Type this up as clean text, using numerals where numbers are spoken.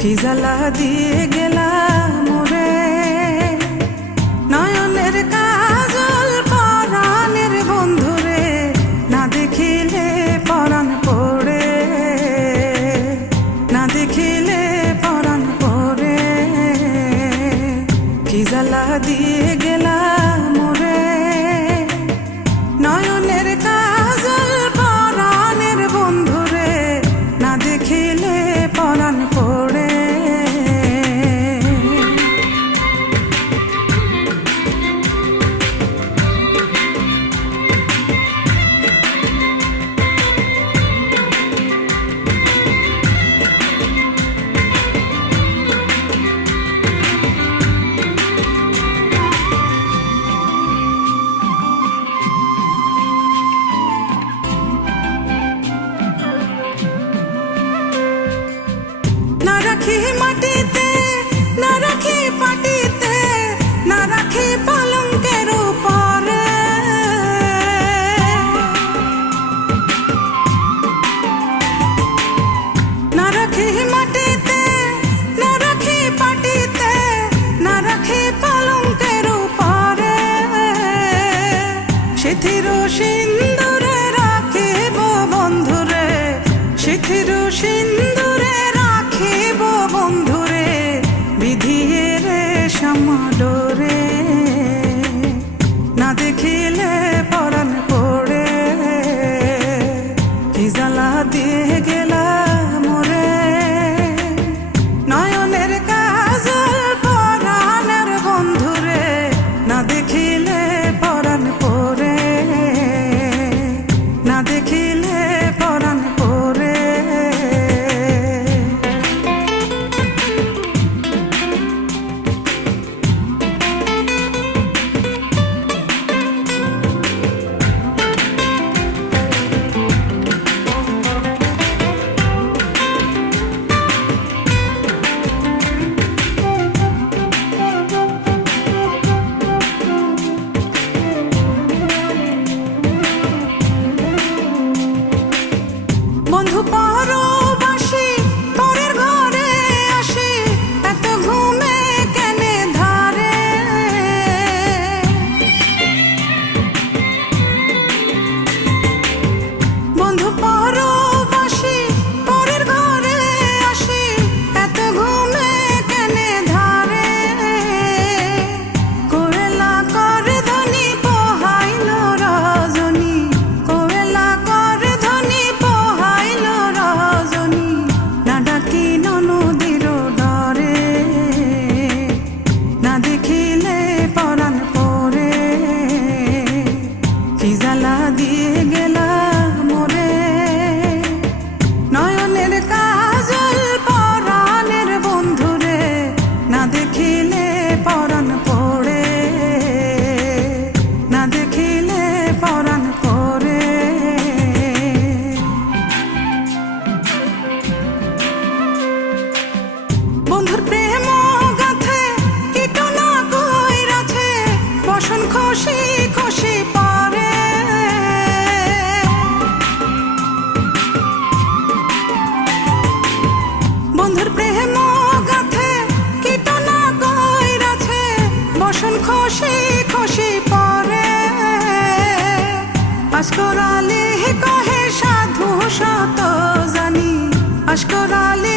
কি জ্বালা দিয়ে গেলাম মোরে, নয়নের কাজল পরাণের বন্ধুরে, না দেখিলে পরাণ পড়ে, না দেখিলে পরাণ পড়ে। কি জ্বালা দিয়ে গেলাম মোরে, নয়নের কাজল পরাণের বন্ধুরে, না দেখিলে পরাণ পড়ে। না রাখি মাটিতে, না রাখি পাটিতে, না রাখি পালঙ্কের উপরে, না রাখি মাটিতে, না রাখি পাটিতে, না রাখি পালঙ্কের উপরে। সিথির সিন্দুরে রাখিব বন্ধুরে, সিথির সিন্দুরে রাখিব বন্ধুরে, বিধিয়ে রে সমাডোরে, না দেখিলে পরাণ পড়ে। কি জ্বালা দিয়ে গেলাম মোরে, নয়নের কাজল পরাণের বন্ধুরে, না দেখিলে পরাণ পড়ে, না দেখিলে পরাণ পড়ে। বন্ধু পরবাসী পরের ঘরে আসি, এত ঘুমে কেনে ধারে। বন্ধু পরবাসী পরের ঘরে আসি, এত ঘুমে কেনে ধারে। কোয়েলা করে ধনী পোহাইল রজনী, কোয়েলা করে ধনী পোহাইল রজনী, না ডাকি ননদীর ডরে, না দেখিলে পরাণ পড়ে। কি জ্বালা দিয়ে গেলাম মোরে, নয়নের কাজল পরাণের বন্ধুরে, না দেখিলে পরাণ পড়ে, না দেখিলে পরাণ পড়ে। বন্ধুর প্রেম গাথে কীটনা কইরাছে, বসন খুশি খুশি পরে। বন্ধুর প্রেম গাথে কীটনা কইরাছে, বসন খুশি খুশি পরে। আশকর আলী কহে সাধু শত জানি, আশকর আলী